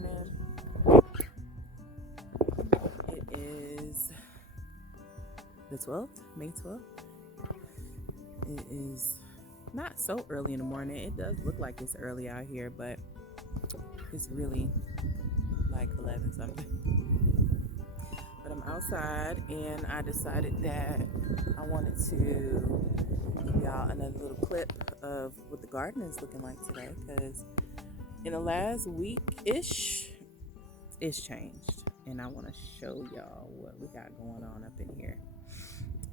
morning. It is the 12th, May 12th. It is not so early in the morning. It does look like it's early out here, but it's really like 11 something. But I'm outside and I decided that I wanted to give y'all another little clip of what the garden is looking like today, because in the last week-ish, it's changed. And I want to show y'all what we got going on up in here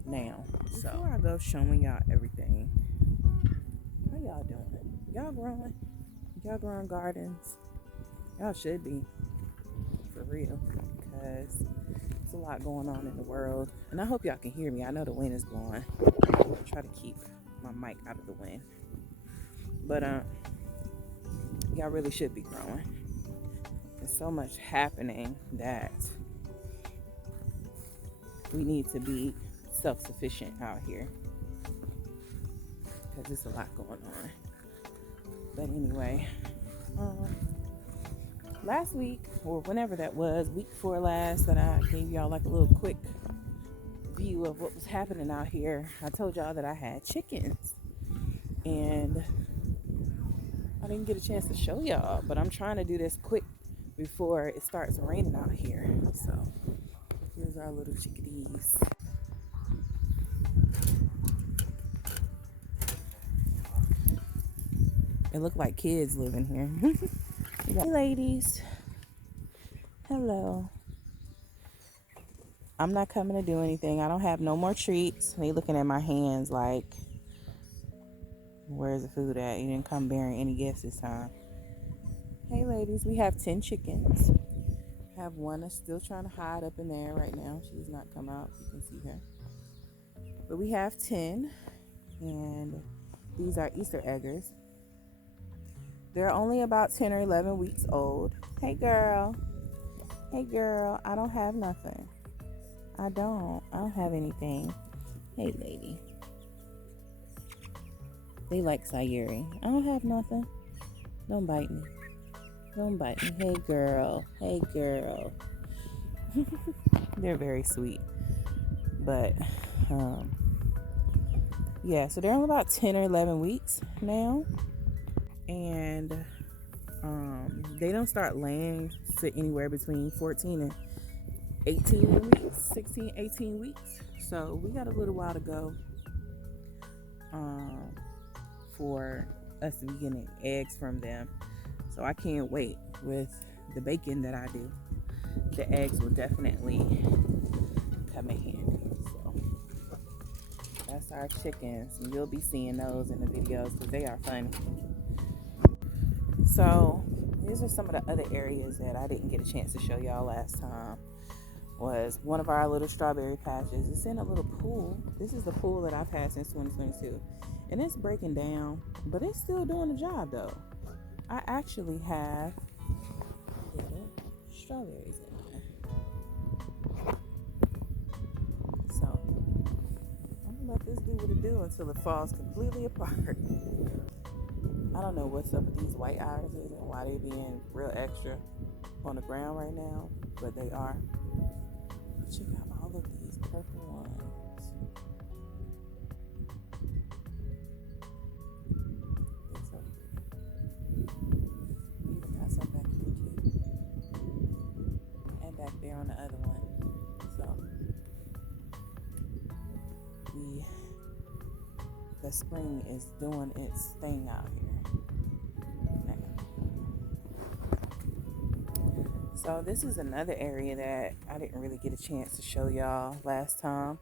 now. So before I go showing y'all everything, how y'all doing? Y'all growing? Y'all growing gardens? Y'all should be, for real, because there's a lot going on in the world. And I hope y'all can hear me. I know the wind is blowing. I'll try to keep my mic out of the wind. But y'all really should be growing. There's so much happening that we need to be self-sufficient out here, because there's a lot going on. But anyway, last week, or whenever that was, week before last, that I gave y'all like a little quick view of what was happening out here. I told y'all that I had chickens, and I didn't get a chance to show y'all, but I'm trying to do this quick before it starts raining out here. So here's our little chickadees. It looked like kids living here. Hey ladies. Hello. I'm not coming to do anything. I don't have no more treats. They looking at my hands like, where's the food at? You didn't come bearing any gifts this time. Hey ladies, we have 10 chickens. I have one that's still trying to hide up in there right now. She's not come out. You can see her. But we have 10, and these are Easter eggers. They're only about 10 or 11 weeks old. Hey girl. Hey girl, I don't have nothing. I don't have anything. Hey lady. They like Sayuri. I don't have nothing. Don't bite me. Don't bite me. Hey girl. Hey girl. They're very sweet. But yeah, so they're only about 10 or 11 weeks now. And they don't start laying anywhere between 14 and 18 weeks, 16, 18 weeks. So we got a little while to go for us to be getting eggs from them. So I can't wait. With the bacon that I do, the eggs will definitely come in handy. So that's our chickens, and you'll be seeing those in the videos because they are funny. So these are some of the other areas that I didn't get a chance to show y'all last time. Was one of our little strawberry patches. It's in a little pool. This is the pool that I've had since 2022, and it's breaking down, but it's still doing the job though. I actually have little strawberries in there, so I'm gonna let this do what it do until it falls completely apart. I don't know what's up with these white irises and why they being real extra on the ground right now, but they are. Check out all of these purple ones. It's so pretty. We even got some back here too, and back there on the other one. So the spring is doing its thing out here. So this is another area that I didn't really get a chance to show y'all last time.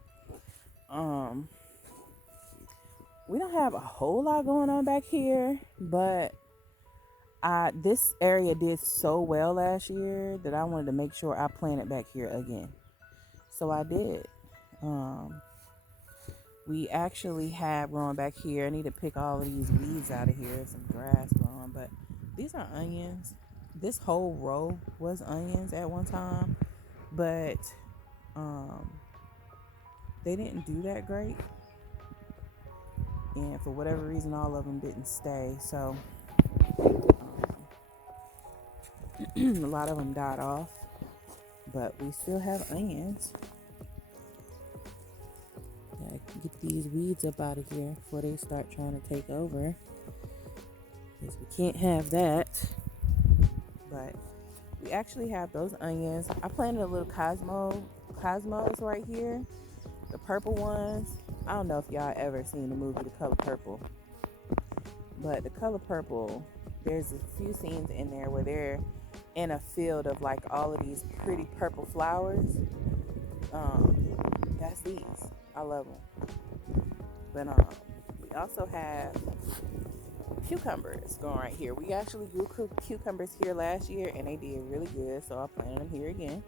We don't have a whole lot going on back here, but this area did so well last year that I wanted to make sure I planted back here again. So I did. We actually have growing back here. I need to pick all of these weeds out of here, some grass growing, but these are onions. This whole row was onions at one time, but they didn't do that great, and for whatever reason all of them didn't stay. So A lot of them died off, but we still have onions. Gotta get these weeds up out of here before they start trying to take over, because we can't have that. But we actually have those onions. I planted a little cosmos right here, the purple ones. I don't know if y'all ever seen the movie The Color Purple, but The Color Purple, there's a few scenes in there where they're in a field of like all of these pretty purple flowers. That's these. I love them. But we also have cucumbers going right here. We actually grew cucumbers here last year and they did really good, so I planted them here again.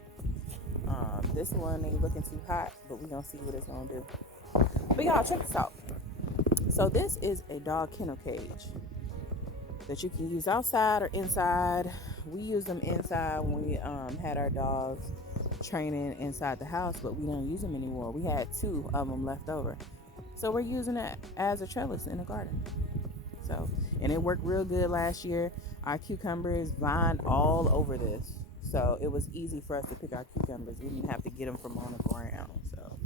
This one ain't looking too hot, but we're gonna see what it's gonna do. But y'all, check this out. So this is a dog kennel cage that you can use outside or inside. We use them inside when we had our dogs training inside the house, but we don't use them anymore. We had 2 of them left over, so we're using it as a trellis in the garden. So, and it worked real good last year. Our cucumbers vined all over this, so it was easy for us to pick our cucumbers. We didn't have to get them from on the ground. So,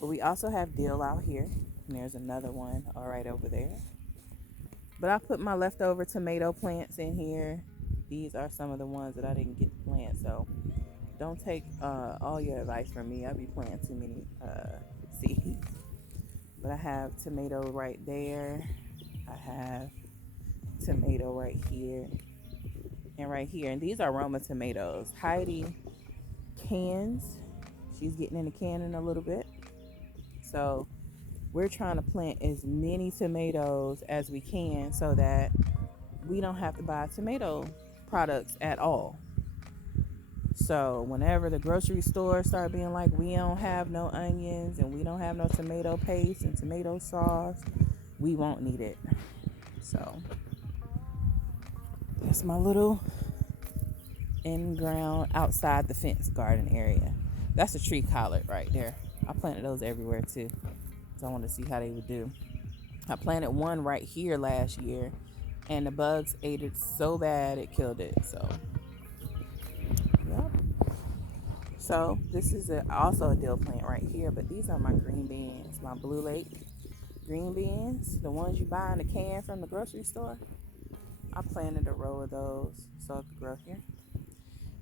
but we also have dill out here, and there's another one all right over there. But I put my leftover tomato plants in here. These are some of the ones that I didn't get to plant, so don't take all your advice from me. I be planting too many seeds. But I have tomato right there. I have tomato right here and right here. And these are Roma tomatoes. Heidi cans. She's getting in the canning a little bit. So we're trying to plant as many tomatoes as we can so that we don't have to buy tomato products at all. So whenever the grocery stores start being like, we don't have no onions and we don't have no tomato paste and tomato sauce, we won't need it. So that's my little in-ground outside the fence garden area. That's a tree collard right there. I planted those everywhere too, so I want to see how they would do. I planted one right here last year and the bugs ate it so bad it killed it. So yep. So this is also a dill plant right here, but these are my green beans, my Blue Lake green beans, the ones you buy in a can from the grocery store. I planted a row of those so it could grow here,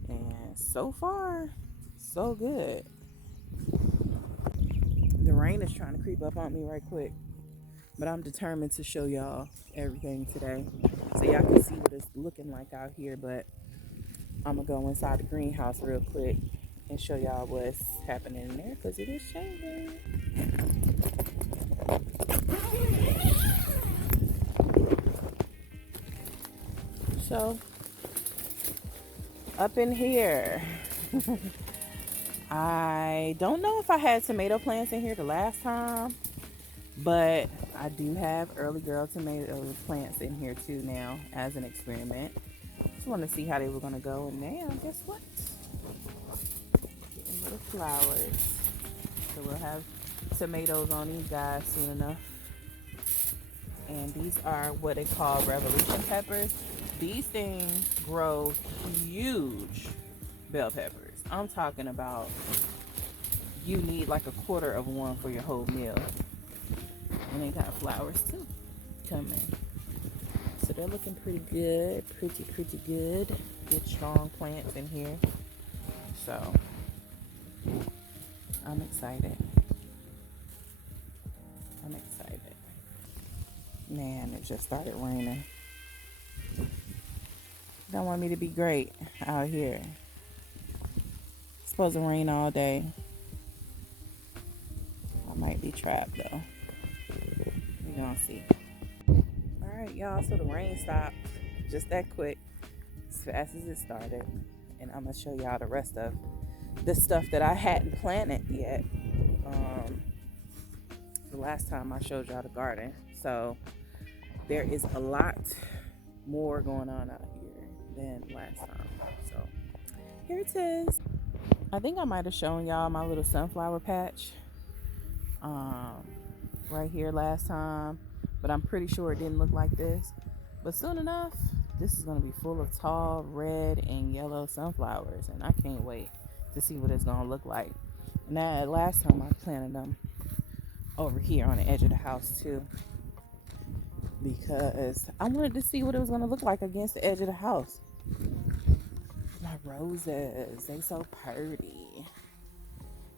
and so far so good. The rain is trying to creep up on me right quick, but I'm determined to show y'all everything today so y'all can see what it's looking like out here. But I'm gonna go inside the greenhouse real quick and show y'all what's happening in there, because it is changing. So up in here, I don't know if I had tomato plants in here the last time, but I do have early girl tomato plants in here too now as an experiment. Just want to see how they were going to go. And now, guess what? Getting little flowers. So we'll have tomatoes on these guys soon enough. And these are what they call revolution peppers. These things grow huge bell peppers. I'm talking about you need like a quarter of one for your whole meal. And they got flowers too coming. So they're looking pretty good. Pretty good. Good strong plants in here. So I'm excited. Man, it just started raining. Don't want me to be great out here. It's supposed to rain all day. I might be trapped though. We're gonna see. Alright, y'all, so the rain stopped just that quick, as fast as it started. And I'm gonna show y'all the rest of the stuff that I hadn't planted yet. The last time I showed y'all the garden. So there is a lot more going on out here than last time. So here it is. I think I might have shown y'all my little sunflower patch right here last time, but I'm pretty sure it didn't look like this. But soon enough, this is going to be full of tall red and yellow sunflowers, and I can't wait to see what it's going to look like. And that last time I planted them over here on the edge of the house too, because I wanted to see what it was going to look like against the edge of the house. My roses, they so pretty.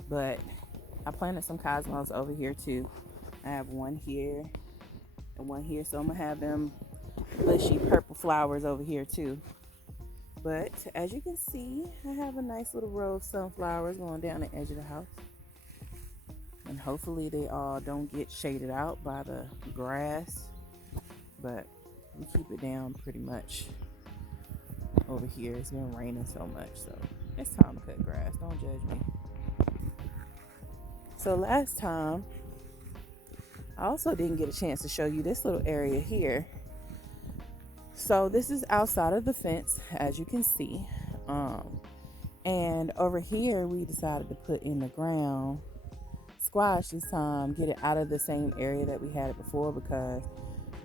But I planted some cosmos over here too. I have one here and one here, so I'm gonna have them bushy purple flowers over here too. But as you can see, I have a nice little row of sunflowers going down the edge of the house. And hopefully they all don't get shaded out by the grass. But we keep it down pretty much over here. It's been raining so much, so it's time to cut grass. Don't judge me. So last time, I also didn't get a chance to show you this little area here. So this is outside of the fence, as you can see. And over here, we decided to put in the ground squash this time, get it out of the same area that we had it before, because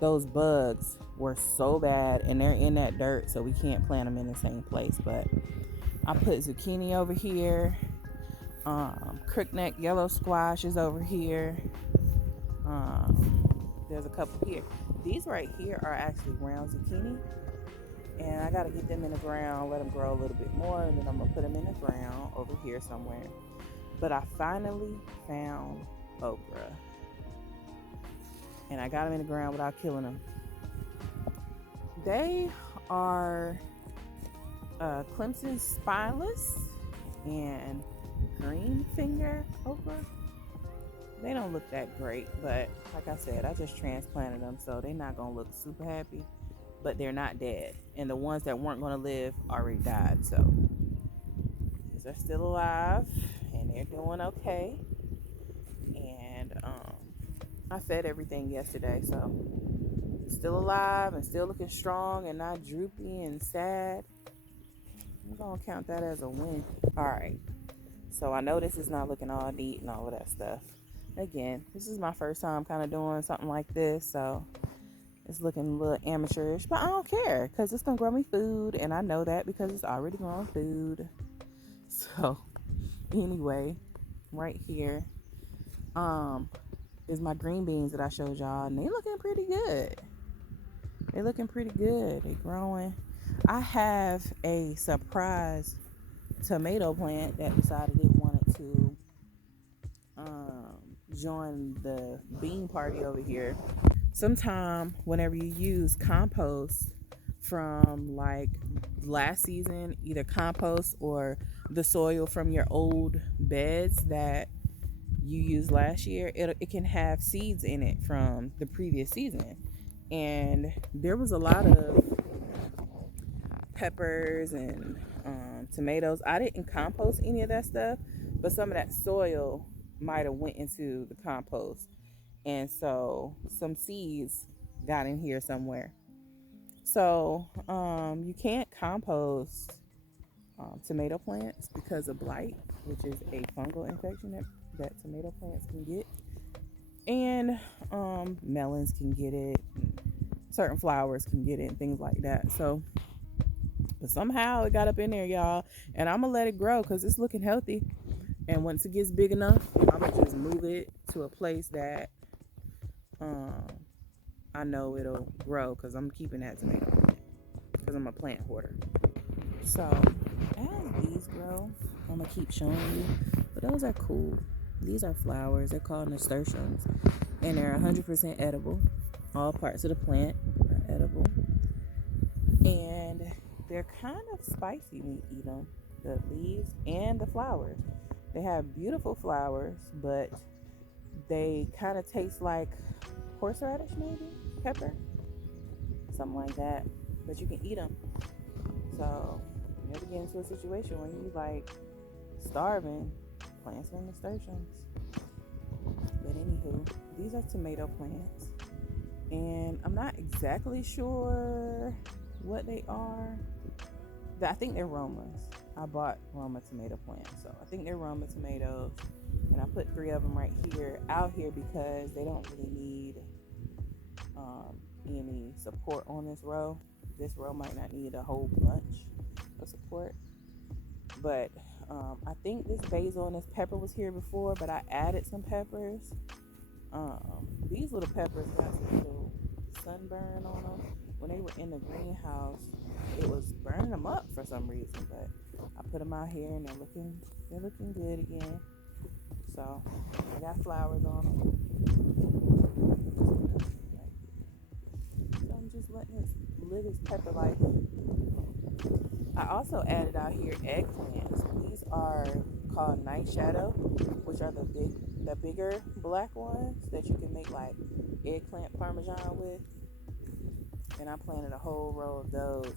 those bugs were so bad and they're in that dirt, so we can't plant them in the same place. But I put zucchini over here. Crookneck yellow squash is over here. There's a couple here. These right here are actually ground zucchini, and I gotta get them in the ground, let them grow a little bit more, and then I'm gonna put them in the ground over here somewhere. But I finally found okra, and I got them in the ground without killing them. They are Clemson spineless and green finger okra. They don't look that great, but like I said, I just transplanted them, so they're not gonna look super happy, but they're not dead. And the ones that weren't gonna live already died, so these are still alive and they're doing okay. And I fed everything yesterday, so still alive and still looking strong and not droopy and sad. I'm gonna count that as a win. All right, so I know this is not looking all neat and all of that stuff. Again, this is my first time kind of doing something like this, so it's looking a little amateurish, but I don't care because it's gonna grow me food, and I know that because it's already growing food. So anyway, right here is my green beans that I showed y'all, and they looking pretty good. They're looking pretty good. They're growing. I have a surprise tomato plant that decided it wanted to join the bean party over here. Sometime whenever you use compost from like last season, either compost or the soil from your old beds that you used last year, it can have seeds in it from the previous season. And there was a lot of peppers and tomatoes. I didn't compost any of that stuff, but some of that soil might have went into the compost, and so some seeds got in here somewhere. So you can't compost tomato plants because of blight, which is a fungal infection that tomato plants can get, and melons can get it, and certain flowers can get it, and things like that. So but somehow it got up in there, y'all, and I'm gonna let it grow because it's looking healthy. And once it gets big enough, I'm gonna just move it to a place that I know it'll grow, because I'm keeping that tomato plant because I'm a plant hoarder. So as these grow, I'm gonna keep showing you. But those are cool. These are flowers. They're called nasturtiums, and they're 100% edible. All parts of the plant are edible, and they're kind of spicy when you eat them. The leaves and the flowers. They have beautiful flowers, but they kind of taste like horseradish, maybe pepper, something like that. But you can eat them. So you ever get into a situation where you like starving, plant some nasturtiums. But anywho, these are tomato plants, and I'm not exactly sure what they are. I think they're Romas. I bought Roma tomato plants, so I think they're Roma tomatoes, and I put 3 of them right here out here because they don't really need any support on this row. this row might not need a whole bunch of support. But I think this basil and this pepper was here before, but I added some peppers. These little peppers got some little sunburn on them. When they were in the greenhouse, it was burning them up for some reason. But I put them out here and they're looking good again. So I got flowers on them. So I'm just letting it live its pepper life. I also added out here eggplants. These are called night shadow, which are the bigger black ones that you can make like eggplant parmesan with. And I planted a whole row of those.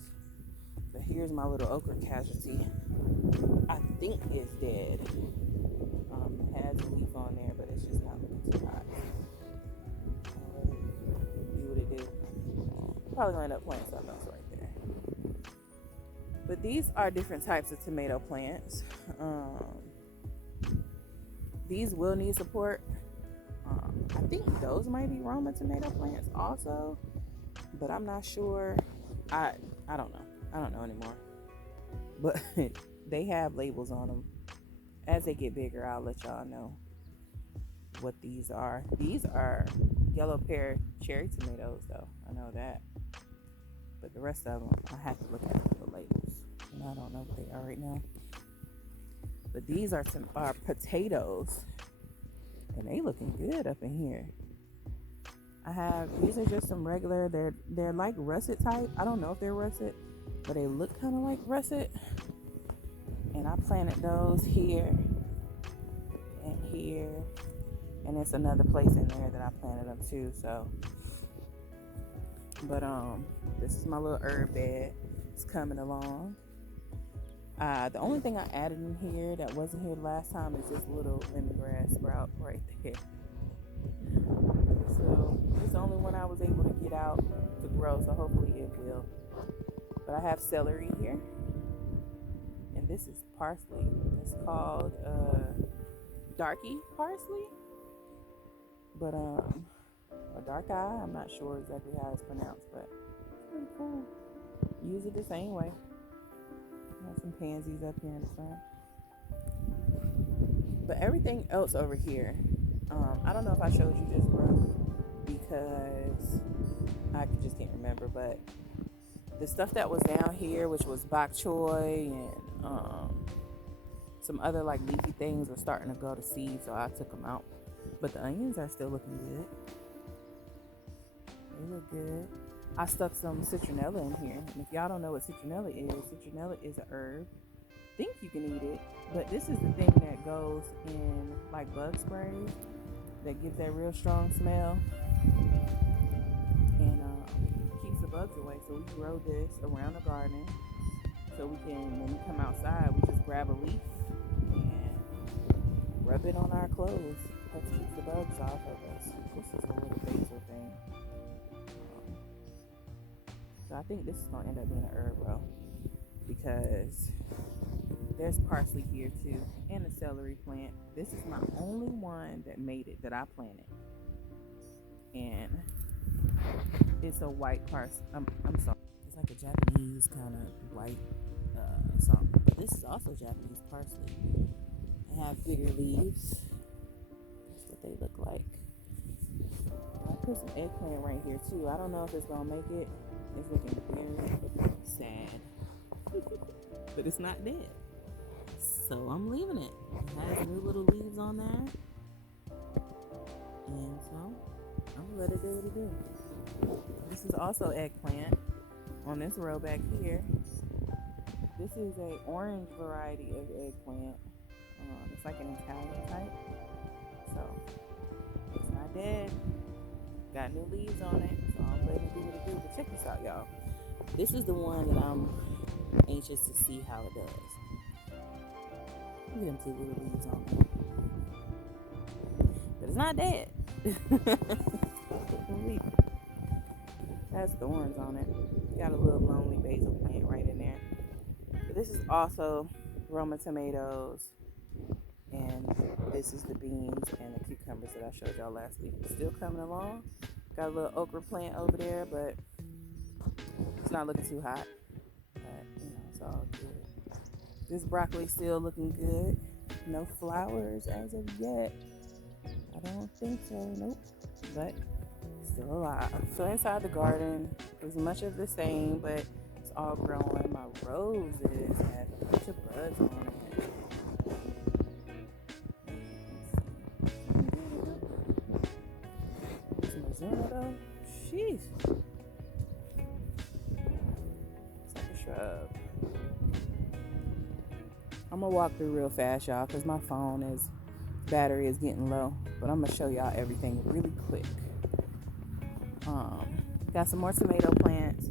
But here's my little okra casualty. I think it's dead. It has a leaf on there, but it's just not looking too hot. I'll let it do what it do. Probably gonna end up planting something else right there. But these are different types of tomato plants. These will need support. I think those might be Roma tomato plants also, but I'm not sure. I don't know. I don't know anymore. But they have labels on them. As they get bigger, I'll let y'all know what these are. These are yellow pear cherry tomatoes, though. I know that. But the rest of them, I have to look at the labels. And I don't know what they are right now. But these are potatoes. And they looking good up in here. These are just some regular, they're like russet type. I don't know if they're russet, but they look kind of like russet. And I planted those here and here. And it's another place in there that I planted them too. So, but this is my little herb bed. It's coming along. The only thing I added in here that wasn't here last time is this little lemongrass sprout right there. So it's the only one I was able to get out to grow, so hopefully it will. But I have celery here. And this is parsley. It's called darky parsley. But a dark eye, I'm not sure exactly how it's pronounced, but it's pretty cool. Use it the same way. Got some pansies up here in the front. But everything else over here, I don't know if I showed you this row because I just can't remember, but the stuff that was down here, which was bok choy and some other like leafy things, were starting to go to seed, so I took them out. But the onions are still looking good. They look good. I stuck some citronella in here. And if y'all don't know what citronella is an herb. I think you can eat it. But this is the thing that goes in like bug sprays that gives that real strong smell. And keeps the bugs away. So we grow this around the garden. So we can, when we come outside, we just grab a leaf and rub it on our clothes. Helps keep the bugs off of us. This is a little basil thing. So I think this is going to end up being an herb row because there's parsley here too and a celery plant. This is my only one that made it that I planted. And it's a white parsley. I'm sorry. It's like a Japanese kind of white something. But this is also Japanese parsley. They have bigger leaves. That's what they look like. I put some eggplant right here too. I don't know if it's going to make it. It's looking very sad. But it's not dead. So I'm leaving it. It has new little leaves on there. And so I'm going to let it do what it do. This is also eggplant on this row back here. This is a orange variety of eggplant. It's like an Italian type. So it's not dead. Got new leaves on it, so I'm letting it do what it do. But check this out, y'all. This is the one that I'm anxious to see how it does. Look at them two little leaves on it. But it's not dead. It has thorns on it. Got a little lonely basil plant right in there. But this is also Roma tomatoes. And this is the beans and the cucumbers that I showed y'all last week. It's still coming along. Got a little okra plant over there, but It's not looking too hot, but it's all good. This broccoli still looking good. No flowers as of yet. I don't think so, nope. But still alive. So inside the garden is much of the same, but it's all growing. My roses have a bunch of buds on it. Some Arizona though. Sheesh. It's like a shrub. I'm gonna walk through real fast, y'all, because my battery is getting low. But I'm gonna show y'all everything really quick. Got some more tomato plants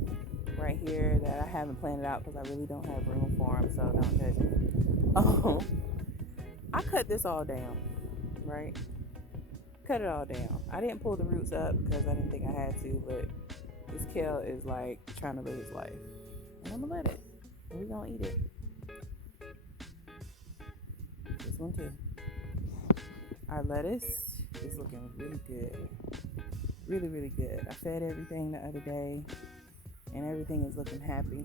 right here that I haven't planted out because I really don't have room for them, so don't judge me. I cut this all down, right? Cut it all down. I didn't pull the roots up because I didn't think I had to, but this kale is like trying to live his life. And I'm gonna let it. And we're gonna eat it. This one too. Our lettuce is looking really good. Really, really good. I fed everything the other day, and everything is looking happy.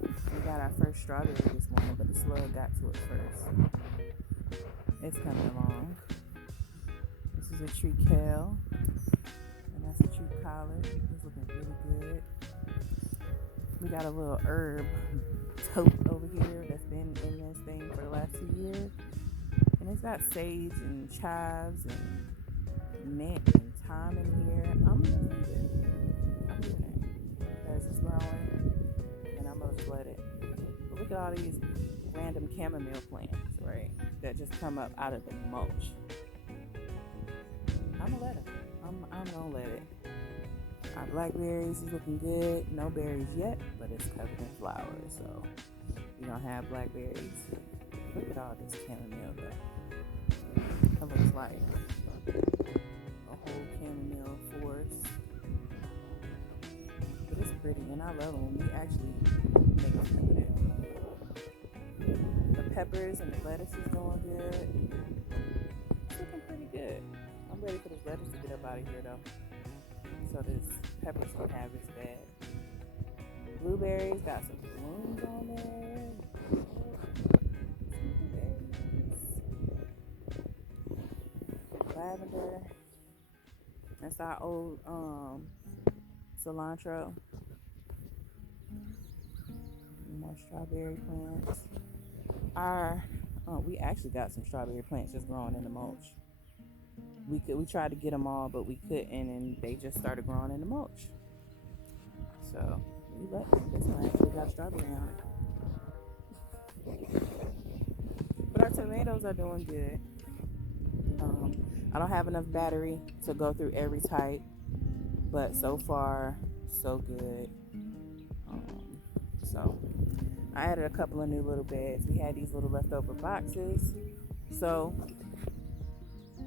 We got our first strawberry this morning, but the slug got to it first. It's coming along. This is a tree kale, and that's a tree collard. It's looking really good. We got a little herb tote over here that's been in this thing for the last 2 years, and it's got sage and chives and mint and thyme in here. I'm gonna leave it. I'm leaving it because it's growing, and I'm gonna just let it. But look at all these random chamomile plants, right? That just come up out of the mulch. I'm gonna let it. I'm gonna let it. Our blackberries is looking good. No berries yet, but it's covered in flowers, so we don't have blackberries. Look at all this chamomile though. It looks like a whole chamomile forest. But it's pretty, and I love them. We actually make them with it. The peppers and the lettuce is doing good. It's looking pretty good. I'm ready for this lettuce to get up out of here though, so this peppers can have its bed. Blueberries got some blooms on there. Lavender. That's our old cilantro. More strawberry plants. We actually got some strawberry plants just growing in the mulch. We tried to get them all, but we couldn't, and they just started growing in the mulch. So we let this one actually got strawberry on it. But our tomatoes are doing good. I don't have enough battery to go through every type, but so far so good. So I added a couple of new little beds. We had these little leftover boxes, so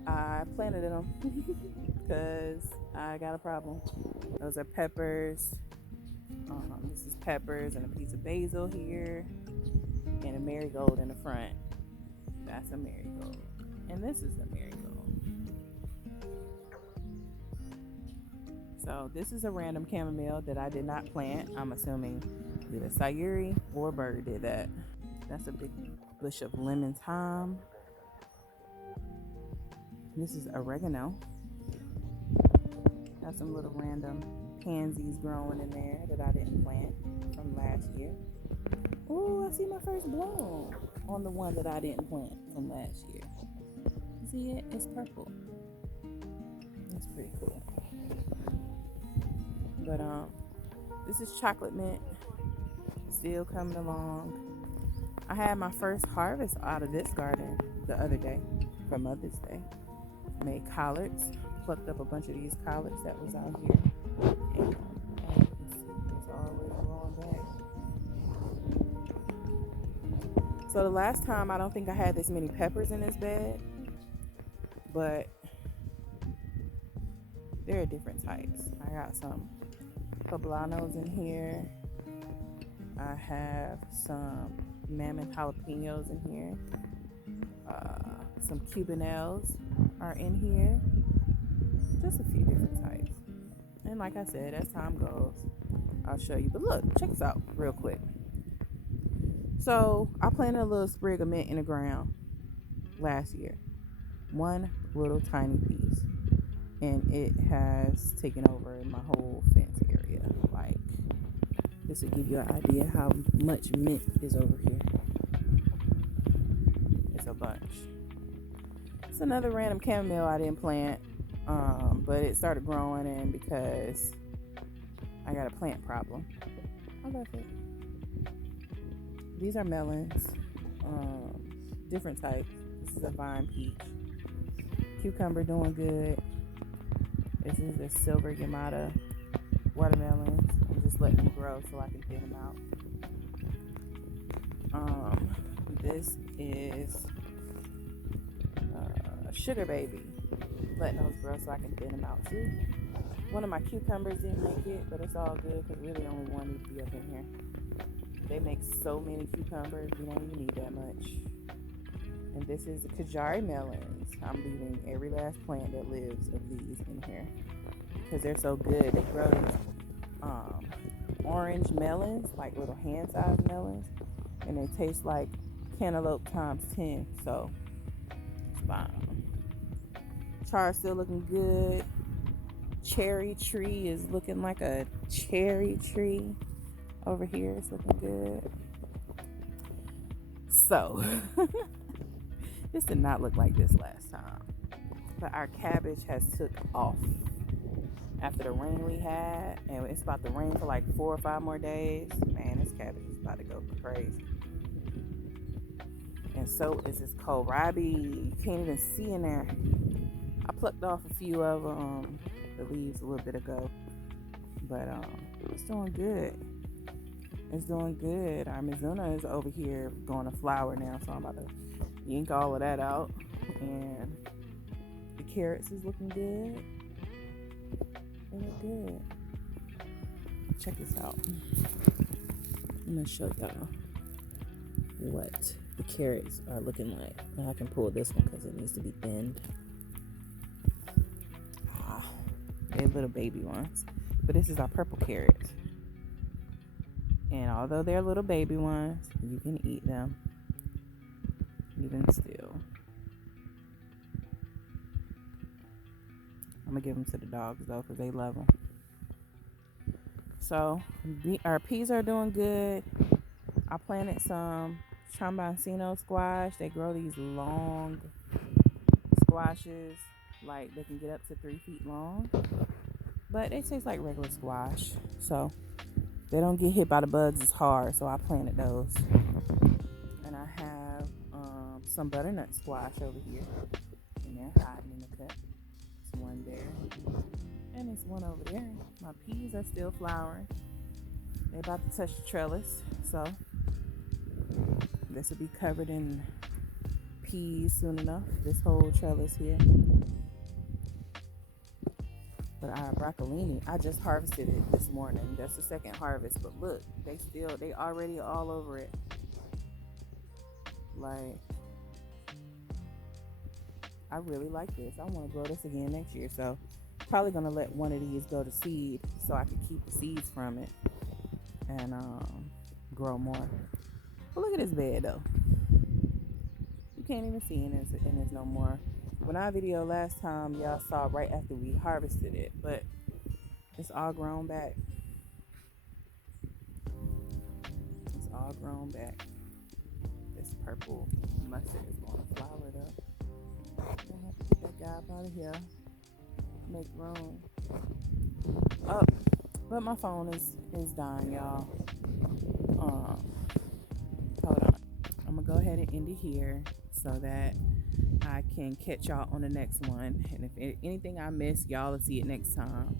I planted in them because I got a problem. Those are peppers. This is peppers and a piece of basil here, and a marigold in the front. That's a marigold, and this is a marigold. So this is a random chamomile that I did not plant. I'm assuming either Sayuri or Bird did that. That's a big bush of lemon thyme. This is oregano. Got some little random pansies growing in there that I didn't plant from last year. Oh, I see my first bloom on the one that I didn't plant from last year. See it? It's purple. That's pretty cool. But this is chocolate mint, still coming along. I had my first harvest out of this garden the other day for Mother's Day. Made collards, plucked up a bunch of these collards that was out here, and it's always growing back. So the last time, I don't think I had this many peppers in this bed, but there are different types. I got some poblanos in here. I have some mammoth jalapenos in here. Some cubanelles are in here. Just a few different types. And like I said, as time goes, I'll show you. But look, check this out real quick. So I planted a little sprig of mint in the ground last year. One little tiny piece. And it has taken over my whole fence area. Like, this will give you an idea how much mint is over here. It's a bunch. It's another random chamomile I didn't plant, but it started growing, and because I got a plant problem, I left it. These are melons, different types. This is a vine peach. Cucumber doing good. This is the silver Yamada watermelons. I'm just letting them grow so I can thin them out. This is sugar baby. Letting those grow so I can thin them out too. One of my cucumbers didn't make it, but it's all good because really only one needs to be up in here. They make so many cucumbers, you don't even need that much. And this is the Kajari melons. I'm leaving every last plant that lives of these in here because they're so good. They grow these orange melons, like little hand-sized melons, and they taste like cantaloupe times 10. So it's fine. Char's still looking good. Cherry tree is looking like a cherry tree. Over here it's looking good. So this did not look like this last time, but our cabbage has took off after the rain we had, and it's about to rain for like 4 or 5 more days. Man, this cabbage is about to go crazy. And so is this kohlrabi. You can't even see in there. I plucked off a few of the leaves a little bit ago, but it's doing good. It's doing good. Our Mizuna is over here going to flower now, so I'm about to yank all of that out. And the carrots is looking good. They look good. Check this out. I'm gonna show y'all what the carrots are looking like. Now I can pull this one because it needs to be thinned. They're little baby ones, but this is our purple carrots. And although they're little baby ones, you can eat them even still. I'm gonna give them to the dogs though, because they love them. So our peas are doing good. I planted some Tromboncino squash. They grow these long squashes, like they can get up to 3 feet long, but they taste like regular squash, so they don't get hit by the bugs as hard. So I planted those. And I have some butternut squash over here, and they're hiding in the cut. There's one there, and there's one over there. My peas are still flowering. They're about to touch the trellis, so this will be covered in peas soon enough. This whole trellis here. But our broccolini, I just harvested it this morning. That's the second harvest. But look, they already all over it. Like, I really like this. I want to grow this again next year. So probably going to let one of these go to seed so I can keep the seeds from it and grow more. But look at this bed though. You can't even see in this no more. When our video last time, y'all saw right after we harvested it, but it's all grown back. It's all grown back. This purple mustard is going to flower it up. I'm gonna have to get that guy up out of here. Make room. Oh, but my phone is dying, y'all. Hold on. I'm gonna go ahead and end it here so that I can catch y'all on the next one. And if anything I miss, y'all will see it next time.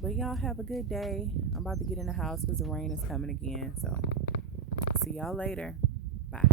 But y'all have a good day. I'm about to get in the house because the rain is coming again. So see y'all later. Bye.